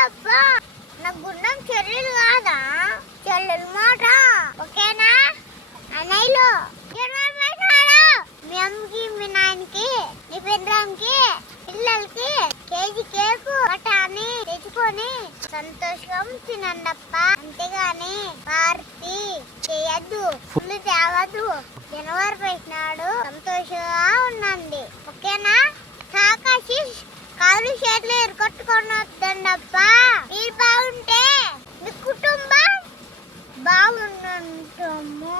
అబ్బా నా గుండం చెల్లెలు కాదా చెల్లెలు మాట ఓకేనా అన్నయ్యలు మీ అమ్మకి మీ నాయనకి నీ పెద్దరాంకి పిల్లలకి కేజీ కేకు అని తెచ్చుకొని సంతోషం తినండప్ప అంతేగాని పార్టీ చేయద్దు ఫుల్ తేవద్దు జనవరి పెట్టినాడు సంతోషంగా ఉండండి ఓకేనా కాకాశి కాలు చేతులు ఎరగొట్టుకొని వద్దండప్ప మీరు బాగుంటే మీ కుటుంబం బాగుంటాము.